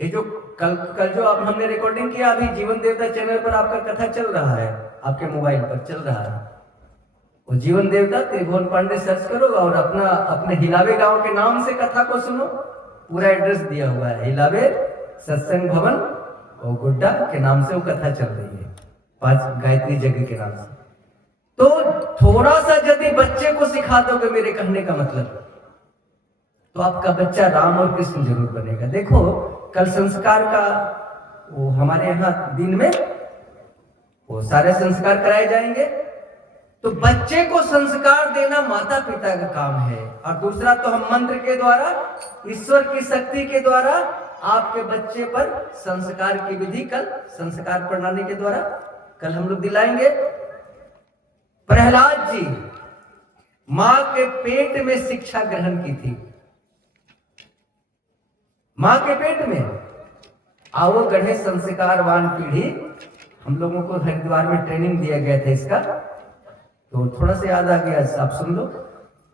ये जो कल कल जो अब हमने रिकॉर्डिंग किया, अभी जीवन देवता चैनल पर आपका कथा चल रहा है, आपके मोबाइल पर चल रहा है। वो जीवन देवता त्रिभुवन पांडे सर्च करो और अपना अपने हिलावे गांव के नाम से कथा को सुनो। पूरा एड्रेस दिया हुआ है, हिलावे सत्संग भवन और गुड्डा के नाम से वो कथा चल रही है, 5 गायत्री यज्ञ के नाम से। तो थोड़ा सा यदि बच्चे को सिखा दोगे, मेरे कहने का मतलब, तो आपका बच्चा राम और कृष्ण जरूर बनेगा। देखो कल संस्कार का वो हमारे यहाँ दिन में वो सारे संस्कार कराए जाएंगे। तो बच्चे को संस्कार देना माता पिता का काम है, और दूसरा तो हम मंत्र के द्वारा, ईश्वर की शक्ति के द्वारा आपके बच्चे पर संस्कार की विधि कल संस्कार प्रणाली के द्वारा कल हम लोग दिलाएंगे। प्रहलाद जी मां के पेट में शिक्षा ग्रहण की थी, मां के पेट में। आओ गढ़े संस्कारवान पीढ़ी, हम लोगों को हरिद्वार में ट्रेनिंग दिया गया था इसका, तो थोड़ा सा याद आ गया, आप सुन लो।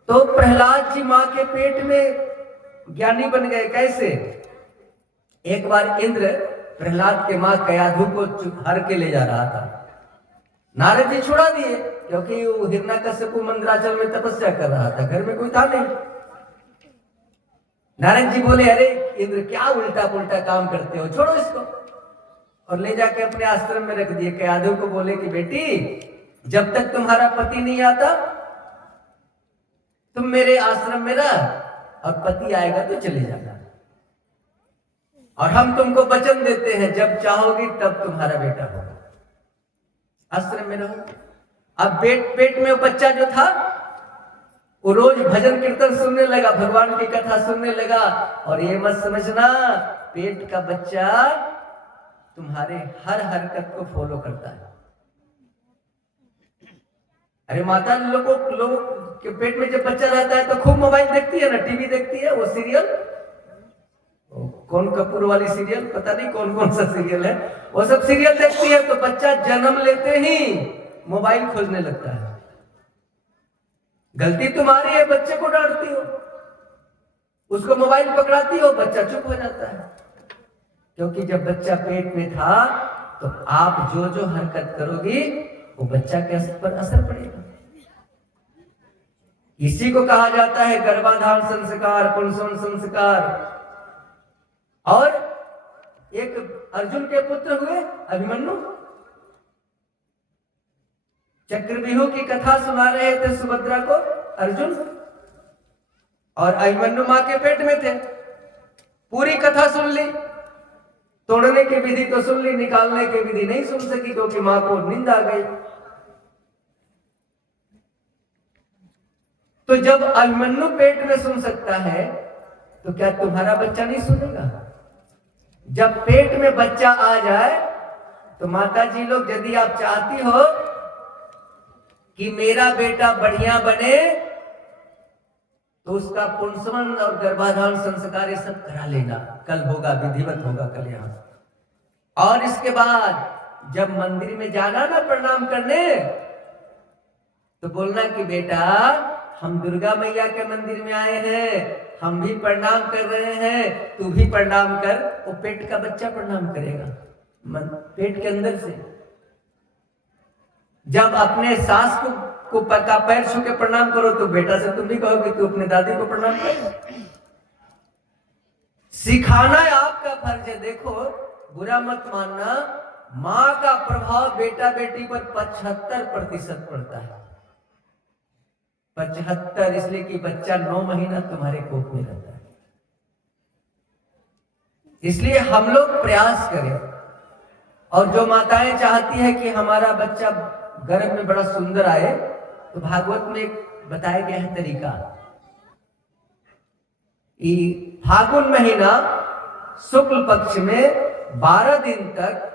तो प्रहलाद जी मां के पेट में ज्ञानी बन गए। कैसे? एक बार इंद्र प्रहलाद के मां कयाधु को हर के ले जा रहा था, नारद जी छुड़ा दिए, क्योंकि वो हिरण्यकश्यप मंदराचल में तपस्या कर रहा था, घर में कोई था नहीं। नारद जी बोले, अरे इंद्र क्या उल्टा पुल्टा काम करते हो, छोड़ो इसको, और ले जाके अपने आश्रम में रख दिए। कयाधु को बोले कि बेटी, जब तक तुम्हारा पति नहीं आता तुम मेरे आश्रम में रह, और पति आएगा तो चले जाना, और हम तुमको वचन देते हैं जब चाहोगी तब तुम्हारा बेटा होगा, आश्रम में रहो। अब पेट में वो बच्चा जो था वो रोज भजन कीर्तन सुनने लगा, भगवान की कथा सुनने लगा। और ये मत समझना पेट का बच्चा तुम्हारे हर हरकत को फॉलो करता है। अरे माता लोगों के पेट में जब बच्चा रहता है तो खूब मोबाइल देखती है ना, टीवी देखती है, वो सीरियल, कौन कपूर वाली सीरियल, पता नहीं कौन कौन सा सीरियल है, वो सब सीरियल देखती है। तो बच्चा जन्म लेते ही मोबाइल खोजने लगता है। गलती तुम्हारी है, बच्चे को डांटती हो, उसको मोबाइल पकड़ाती हो, बच्चा चुप हो जाता है। क्योंकि जब बच्चा पेट में था तो आप जो जो हरकत करोगी वो बच्चा के पर असर पड़ेगा। इसी को कहा जाता है गर्भाधान संस्कार, पुंसवन संस्कार। और एक अर्जुन के पुत्र हुए अभिमन्यु, चक्रव्यूह की कथा सुना रहे थे सुभद्रा को अर्जुन, और अभिमन्यु मां के पेट में थे। पूरी कथा सुन ली, तोड़ने की विधि तो सुन ली, निकालने की विधि नहीं सुन सकी क्योंकि मां को नींद आ गई। तो जब अभिमन्यु पेट में सुन सकता है तो क्या तुम्हारा बच्चा नहीं सुनेगा? जब पेट में बच्चा आ जाए तो माता जी लोग, यदि आप चाहती हो कि मेरा बेटा बढ़िया बने तो उसका पुंसवन और गर्भाधान संस्कार ये सब करा लेना, कल होगा, विधिवत होगा कल यहाँ। और इसके बाद जब मंदिर में जाना ना प्रणाम करने, तो बोलना कि बेटा हम दुर्गा मैया के मंदिर में आए हैं, हम भी प्रणाम कर रहे हैं, तू भी प्रणाम कर। वो पेट का बच्चा प्रणाम करेगा, पेट के अंदर से। जब अपने सास को पका पैर छू के प्रणाम करो तो बेटा से तुम भी कहोगे तू अपने दादी को प्रणाम कर। सिखाना आपका फर्ज है। देखो बुरा मत मानना, मां का प्रभाव बेटा बेटी पर 75% पड़ता है। 75, इसलिए कि बच्चा 9 महीना तुम्हारे कोख में रहता है। इसलिए हम लोग प्रयास करें, और जो माताएं चाहती है कि हमारा बच्चा गर्भ में बड़ा सुंदर आए, तो भागवत में बताया गया है तरीका। फागुन महीना शुक्ल पक्ष में 12 दिन तक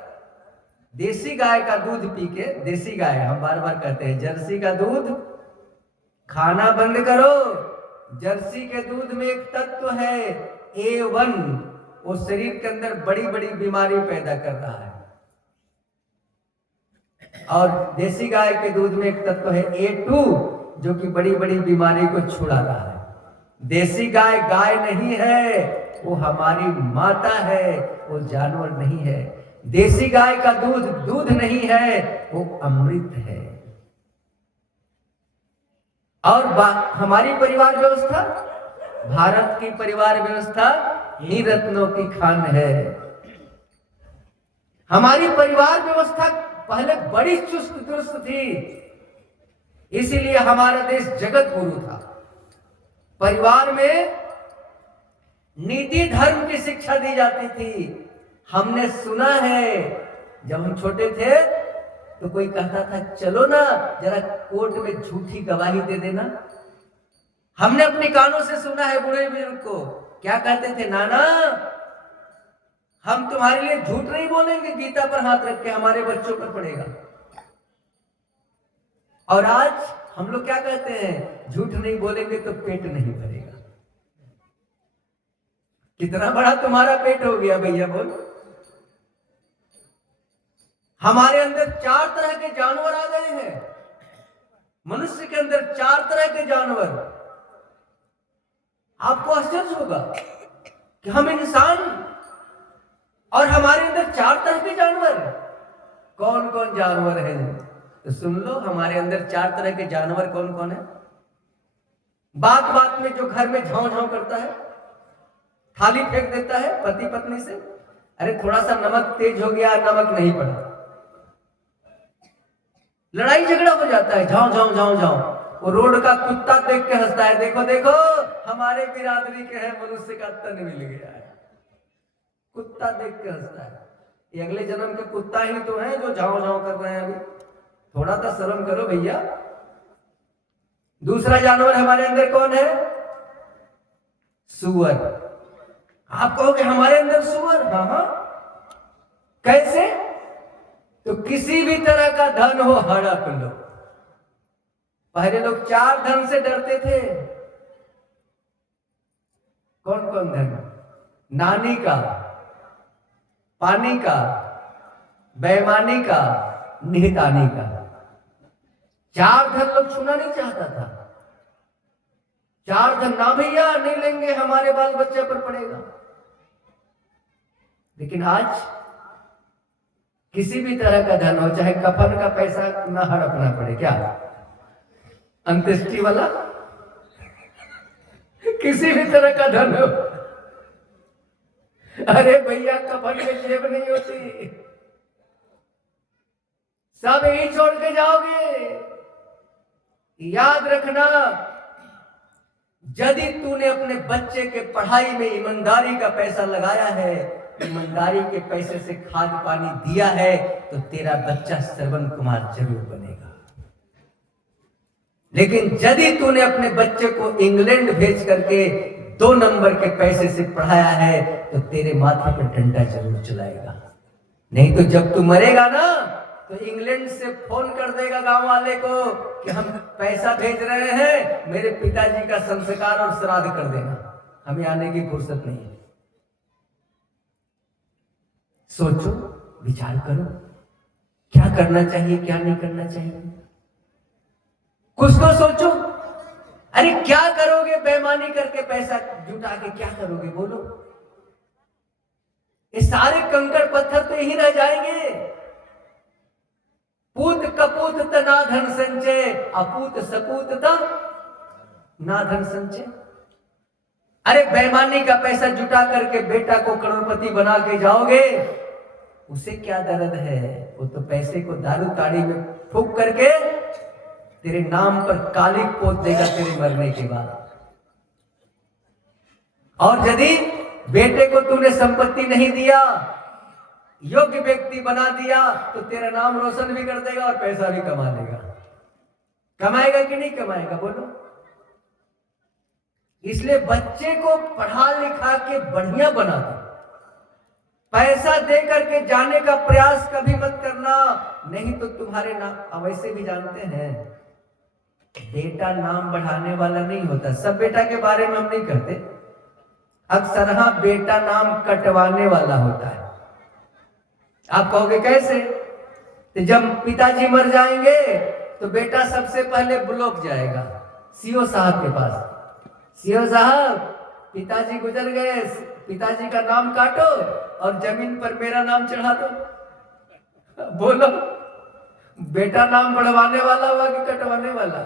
देसी गाय का दूध पी के, देसी गाय हम बार बार कहते हैं, जर्सी का दूध खाना बंद करो। जर्सी के दूध में एक तत्व है A1, वो शरीर के अंदर बड़ी बड़ी बीमारी पैदा कर रहा है। और देसी गाय के दूध में एक तत्व है A2, जो कि बड़ी बड़ी बीमारी को छुड़ा रहा है। देसी गाय गाय नहीं है, वो हमारी माता है, वो जानवर नहीं है। देसी गाय का दूध दूध नहीं है, वो अमृत है। और हमारी परिवार व्यवस्था, भारत की परिवार व्यवस्था ही रत्नों की खान है। हमारी परिवार व्यवस्था पहले बड़ी चुस्त दुरुस्त थी, इसीलिए हमारा देश जगत गुरु था। परिवार में नीति धर्म की शिक्षा दी जाती थी। हमने सुना है जब हम छोटे थे तो कोई कहता था चलो ना जरा कोर्ट में झूठी गवाही दे देना। हमने अपने कानों से सुना है बूढ़े बुजुर्ग को क्या कहते थे, नाना हम तुम्हारे लिए झूठ नहीं बोलेंगे, गीता पर हाथ रख के हमारे बच्चों पर पड़ेगा। और आज हम लोग क्या कहते हैं, झूठ नहीं बोलेंगे तो पेट नहीं भरेगा। कितना बड़ा तुम्हारा पेट हो गया भैया बोल। हमारे अंदर 4 तरह के जानवर आ गए हैं। मनुष्य के अंदर 4 तरह के जानवर। आपको आश्चर्य होगा कि हम इंसान और हमारे अंदर 4 तरह के जानवर। कौन कौन जानवर हैं? तो सुन लो, हमारे अंदर 4 तरह के जानवर कौन कौन है। बात बात में जो घर में झांव झांव करता है, थाली फेंक देता है पति पत्नी से, अरे थोड़ा सा नमक तेज हो गया, नमक नहीं पड़ा, लड़ाई झगड़ा हो जाता है, झांव झांव झांव झांव। वो रोड का कुत्ता देख के हंसता है, देखो देखो हमारे बिरादरी के हैं, मनुष्य का तन मिल गया है। कुत्ता देख के हंसता है, ये अगले जन्म के कुत्ता ही तो हैं जो झांव झांव कर रहे हैं। अभी थोड़ा सा शर्म करो भैया। दूसरा जानवर हमारे अंदर कौन है? सुअर। आप कहोगे हमारे अंदर सुअर? हाँ हाँ। कैसे? तो किसी भी तरह का धन हो हड़प लो। पहले लोग 4 धन से डरते थे। कौन कौन धन? नानी का, पानी का, बेईमानी का, निहतानी का। 4 धन लोग छूना नहीं चाहता था। 4 धन ना भैया नहीं लेंगे, हमारे बाल बच्चे पर पड़ेगा। लेकिन आज किसी भी तरह का धन हो, चाहे कफन का पैसा ना हड़पना पड़े, क्या अंत्येष्टि वाला, किसी भी तरह का धन हो, अरे भैया कफन में जेब नहीं होती, सब यही छोड़ के जाओगे। याद रखना, यदि तूने अपने बच्चे के पढ़ाई में ईमानदारी का पैसा लगाया है, ईमानदारी के पैसे से खाद पानी दिया है, तो तेरा बच्चा श्रवण कुमार जरूर बनेगा। लेकिन यदि तूने अपने बच्चे को इंग्लैंड भेज करके 2 नंबर के पैसे से पढ़ाया है, तो तेरे माथे पर डंडा जरूर चलाएगा। नहीं तो जब तू मरेगा ना, तो इंग्लैंड से फोन कर देगा गांव वाले को कि हम पैसा भेज रहे हैं, मेरे पिताजी का संस्कार और श्राद्ध कर देना, हमें आने की फुर्सत नहीं है। सोचो, विचार करो, क्या करना चाहिए, क्या नहीं करना चाहिए। कुछ तो सोचो। अरे क्या करोगे बेईमानी करके पैसा जुटा के, क्या करोगे बोलो? ये सारे कंकड़ पत्थर तो यही रह जाएंगे। पूत कपूत त ना धन संचय, अपूत सपूत त ना धन संचय। अरे बेईमानी का पैसा जुटा करके बेटा को करोड़पति बना के जाओगे, उसे क्या दर्द है? वो तो पैसे को दारू ताड़ी में फूंक करके तेरे नाम पर कालिक पोत देगा तेरे मरने के बाद। और यदि बेटे को तूने संपत्ति नहीं दिया, योग्य व्यक्ति बना दिया, तो तेरा नाम रोशन भी कर देगा और पैसा भी कमा लेगा। कमाएगा कि नहीं कमाएगा बोलो? इसलिए बच्चे को पढ़ा लिखा के बढ़िया बना दो। पैसा दे करके जाने का प्रयास कभी मत करना, नहीं तो तुम्हारे नाम, वैसे भी जानते हैं बेटा नाम बढ़ाने वाला नहीं होता। सब बेटा के बारे में हम नहीं कहते, अक्सर हाँ बेटा नाम कटवाने वाला होता है। आप कहोगे कैसे? तो जब पिताजी मर जाएंगे तो बेटा सबसे पहले ब्लॉक जाएगा सीओ साहब के पास। सीओ साहब, पिताजी गुजर गए, पिताजी का नाम काटो और जमीन पर मेरा नाम चढ़ा दो। बोलो, बेटा नाम बढ़वाने वाला हुआ कि कटवाने वाला?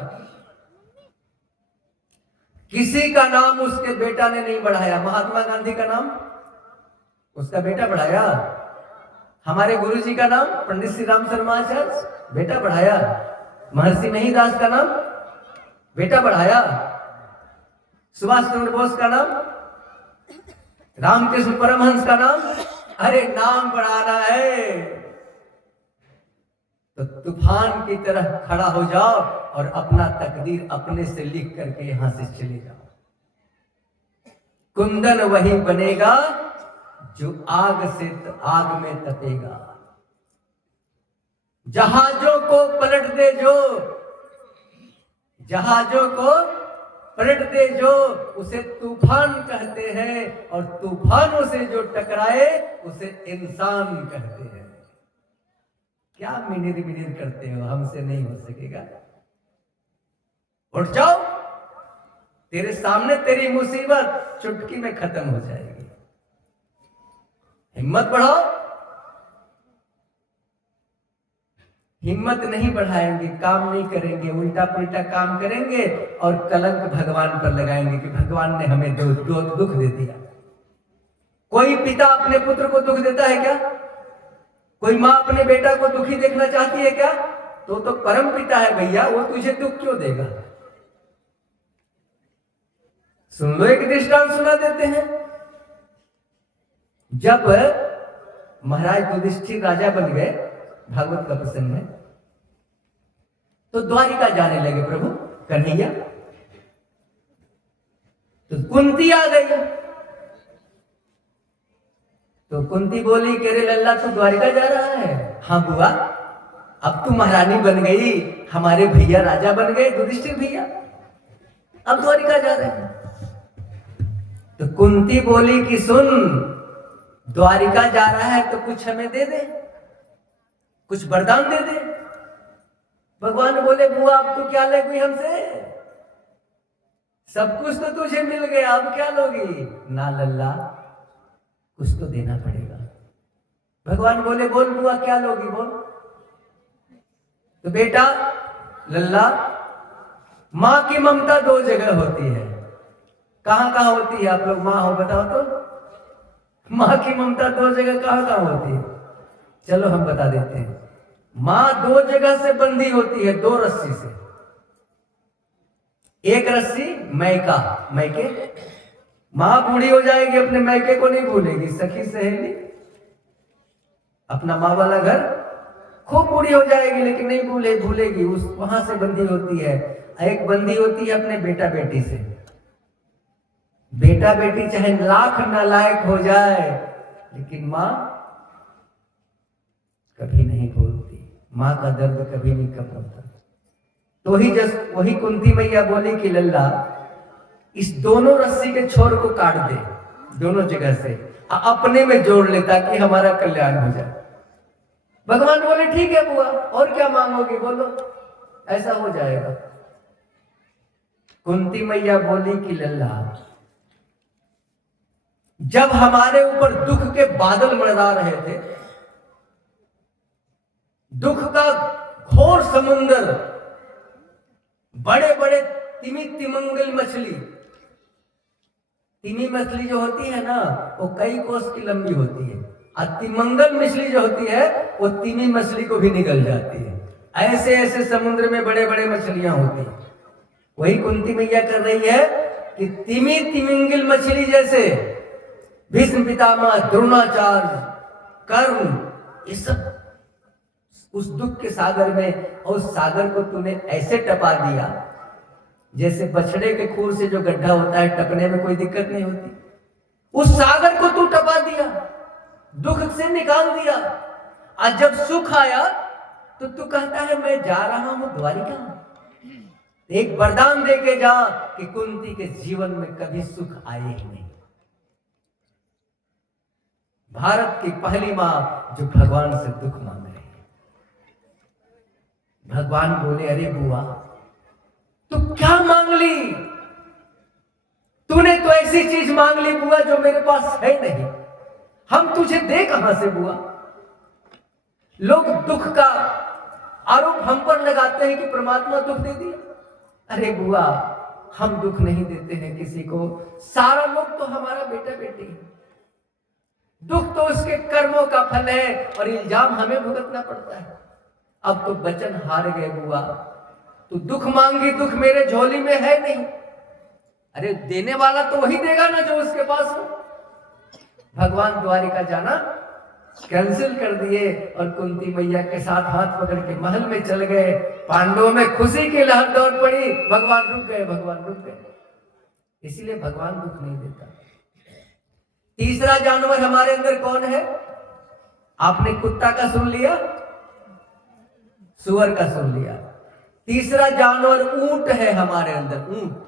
किसी का नाम उसके बेटा ने नहीं बढ़ाया। महात्मा गांधी का नाम उसका बेटा बढ़ाया। हमारे गुरुजी का नाम पंडित श्री राम शर्मा आचार्य, बेटा बढ़ाया। महर्षि महिदास का नाम बेटा बढ़ाया। सुभाष चंद्र बोस का नाम, रामकृष्ण परमहंस का नाम, अरे नाम बढ़ाना है तो तूफान की तरह खड़ा हो जाओ और अपना तकदीर अपने से लिख करके यहां से चले जाओ। कुंदन वही बनेगा जो आग से आग में तपेगा। जहाजों को पलट दे जो, जहाजों को पलट दे जो, उसे तूफान कहते हैं, और तूफानों से जो टकराए उसे इंसान कहते हैं। क्या मिनिर मिनिर करते हो? हमसे नहीं हो सकेगा। उठ जाओ, तेरे सामने तेरी मुसीबत चुटकी में खत्म हो जाएगी। हिम्मत बढ़ाओ। हिम्मत नहीं बढ़ाएंगे, काम नहीं करेंगे, उल्टा पुल्टा काम करेंगे और कलंक भगवान पर लगाएंगे कि भगवान ने हमें दुख दे दिया। कोई पिता अपने पुत्र को दुख देता है क्या? कोई माँ अपने बेटा को दुखी देखना चाहती है क्या? तो परम पिता है भैया, वो तुझे दुख क्यों देगा? सुन लो, एक दृष्टांत सुना देते हैं। जब महाराज युधिष्ठिर राजा बन गए, भागवत का प्रसंग है, तो द्वारिका जाने लगे प्रभु कन्हैया। तो कुंती आ गई। तो कुंती बोली कि अरे लल्ला तू द्वारिका जा रहा है? हाँ बुआ, अब तू महारानी बन गई, हमारे भैया राजा बन गए, युधिष्ठिर भैया, अब द्वारिका जा रहे हैं। तो कुंती बोली कि सुन, द्वारिका जा रहा है तो कुछ हमें दे दे, कुछ वरदान दे दे। भगवान बोले बुआ अब तू क्या लेगी हमसे? सब कुछ तो तुझे मिल गया, अब क्या लोगी? ना लल्ला, कुछ तो देना पड़ेगा। भगवान बोले बोल बुआ क्या लोगी, बोल। तो बेटा लल्ला, मां की ममता दो जगह होती है। कहां कहां होती है? आप लोग मां हो, बताओ तो। मां की ममता दो जगह कहां कहां होती है? चलो हम बता देते हैं। मां दो जगह से बंधी होती है, दो रस्सी से। एक रस्सी मैका, मैके, मां बूढ़ी हो जाएगी, अपने मैके को नहीं भूलेगी, सखी सहेली, अपना माँ वाला घर, खूब बूढ़ी हो जाएगी लेकिन नहीं भूलेगी, उस वहां से बंधी होती है। एक बंधी होती है अपने बेटा बेटी से। बेटा बेटी चाहे लाख नालायक हो जाए, लेकिन मां कभी नहीं भूलती, मां का दर्द कभी नहीं कम होता। तो वही कुंती मैया बोली कि लल्ला, इस दोनों रस्सी के छोर को काट दे, दोनों जगह से अपने में जोड़ ले ताकि हमारा कल्याण हो जाए। भगवान बोले ठीक है बुआ, और क्या मांगोगी बोलो, ऐसा हो जाएगा। कुंती मैया बोली कि लल्ला, जब हमारे ऊपर दुख के बादल मंडरा रहे थे, दुख का घोर समुंदर, बड़े बड़े तिमी तिमंगल मछली, तिमी मछली जो होती है ना वो कई कोस की लंबी होती है, और तिमंगल मछली जो होती है वो तिमी मछली को भी निगल जाती है। ऐसे ऐसे समुद्र में बड़े बड़े मछलियां होती हैं। वही कुंती मैया कर रही है कि तिमी तिमिंगल मछली जैसे भीष्म पितामह, द्रोणाचार्य, कर्ण, ये सब उस दुख के सागर में, और उस सागर को तूने ऐसे टपा दिया जैसे बछड़े के खूर से जो गड्ढा होता है टपने में कोई दिक्कत नहीं होती, उस सागर को तू टपा दिया, दुख से निकाल दिया। आज जब सुख आया तो तू कहता है मैं जा रहा हूं द्वारिका। एक वरदान दे के जा कि कुंती के जीवन में कभी सुख आए ही नहीं। भारत की पहली मां जो भगवान से दुख मांग रही है। भगवान बोले अरे बुआ तू क्या मांग ली? तूने तो ऐसी चीज मांग ली बुआ जो मेरे पास है नहीं, हम तुझे दे कहां से बुआ। लोग दुख का आरोप हम पर लगाते हैं कि परमात्मा दुख दे दिया। अरे बुआ, हम दुख नहीं देते हैं किसी को, सारा लोग तो हमारा बेटा बेटी है। दुख तो उसके कर्मों का फल है और इल्जाम हमें भुगतना पड़ता है। अब तो वचन हार गए बुआ, तू दुख मांगी, दुख मेरे झोली में है नहीं। अरे देने वाला तो वही देगा ना जो उसके पास हो। भगवान द्वारिका जाना कैंसिल कर दिए और कुंती मैया के साथ हाथ पकड़ के महल में चल गए। पांडवों में खुशी की लहर दौड़ पड़ी, भगवान रुक गए, भगवान रुक गए। इसीलिए भगवान दुख नहीं देता। तीसरा जानवर हमारे अंदर कौन है? आपने कुत्ता का सुन लिया, सुअर का सुन लिया। तीसरा जानवर ऊंट है हमारे अंदर, ऊंट।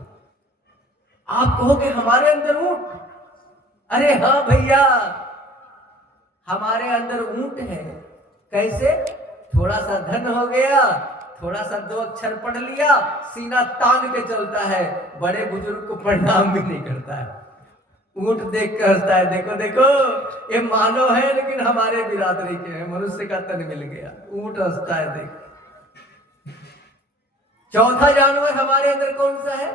आप कहोगे हमारे अंदर ऊंट? अरे हाँ भैया, हमारे अंदर ऊंट है। कैसे? थोड़ा सा धन हो गया, थोड़ा सा 2 अक्षर पढ़ लिया, सीना तान के चलता है, बड़े बुजुर्ग को प्रणाम भी नहीं करता है। ऊंट देख कर हंसता है, देखो देखो ये मानव है लेकिन हमारे बिरादरी के हैं, मनुष्य का तन मिल गया। ऊंट हंसता है, देख। चौथा जानवर हमारे अंदर कौन सा है?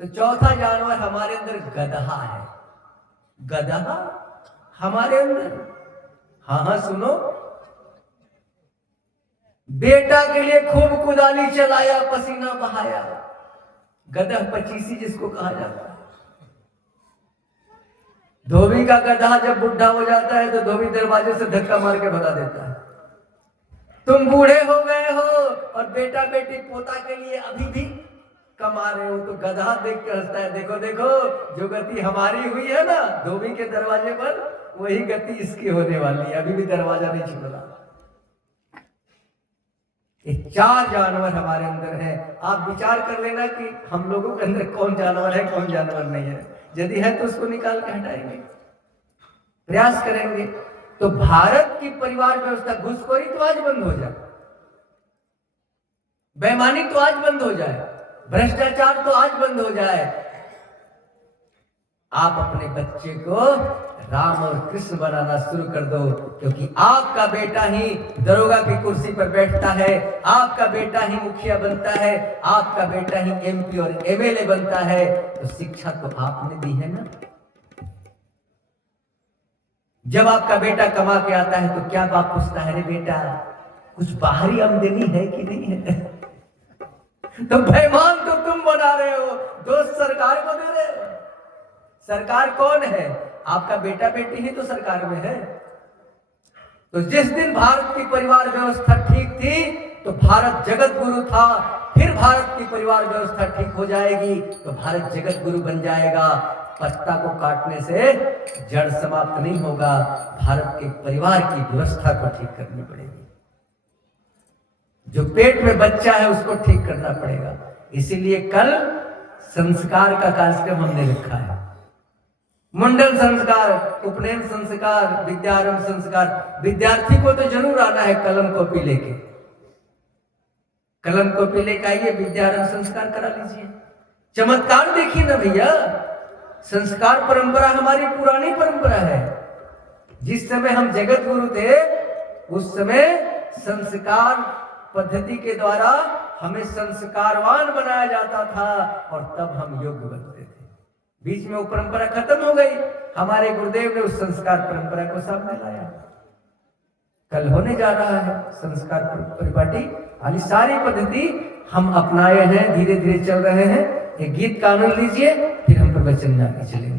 तो चौथा जानवर हमारे अंदर गदहा है। गदहा हमारे अंदर, हाँ हाँ सुनो, बेटा के लिए खूब कुदाली चलाया, पसीना बहाया। गदह पचीसी जिसको कहा जाता है। धोबी का गधा जब बुढ़ा हो जाता है तो धोबी दरवाजे से धक्का मार के भगा देता है। तुम बूढ़े हो गए हो और बेटा बेटी पोता के लिए अभी भी कमा रहे हो, तो गधा देख कर हंसता है, देखो देखो जो गति हमारी हुई है ना धोबी के दरवाजे पर, वही गति इसकी होने वाली है, अभी भी दरवाजा नहीं छूट रहा। ये 4 जानवर हमारे अंदर है। आप विचार कर लेना कि हम लोगों के अंदर कौन जानवर है, कौन जानवर नहीं है। यदि है तो उसको निकाल के हटाएंगे, प्रयास करेंगे तो भारत की परिवार व्यवस्था, घुसखोरी तो आज बंद हो जाए, बेईमानी तो आज बंद हो जाए, भ्रष्टाचार तो आज बंद हो जाए। आप अपने बच्चे को राम और कृष्ण बनाना शुरू कर दो, क्योंकि आपका बेटा ही दरोगा की कुर्सी पर बैठता है, आपका बेटा ही मुखिया बनता है, आपका बेटा ही एमपी और एमएलए बनता है। तो शिक्षा तो आपने दी है ना। जब आपका बेटा कमा के आता है तो क्या बाप पूछता है, रे बेटा कुछ बाहरी आमदनी है कि नहीं है? तो बेईमान तो तुम बना रहे हो, दोस्त सरकार को दे रहे हो। सरकार कौन है? आपका बेटा बेटी ही तो सरकार में है। तो जिस दिन भारत की परिवार व्यवस्था ठीक थी तो भारत जगत गुरु था, फिर भारत की परिवार व्यवस्था ठीक हो जाएगी तो भारत जगत गुरु बन जाएगा। पत्ता को काटने से जड़ समाप्त नहीं होगा, भारत के परिवार की व्यवस्था को ठीक करनी पड़ेगी। जो पेट में बच्चा है उसको ठीक करना पड़ेगा। इसीलिए कल संस्कार का कार्यक्रम हमने रखा है। मुंडन संस्कार, उपनयन संस्कार, विद्यारंभ संस्कार। विद्यार्थी को तो जरूर आना है कलम कॉपी लेके, कलम कॉपी लेके आइए, विद्यारंभ संस्कार करा लीजिए। चमत्कार देखिए ना भैया, संस्कार परंपरा हमारी पुरानी परंपरा है। जिस समय हम जगत गुरु थे उस समय संस्कार पद्धति के द्वारा हमें संस्कारवान बनाया जाता था और तब हम योग्य बनते थे। बीच में वो परंपरा खत्म हो गई, हमारे गुरुदेव ने उस संस्कार परंपरा को सामने लाया। कल होने जा रहा है संस्कार परिपाटी, वाली सारी पद्धति हम अपनाए हैं, धीरे धीरे चल रहे हैं। एक गीत का आनंद लीजिए, फिर हम प्रवचन में आगे चलेंगे।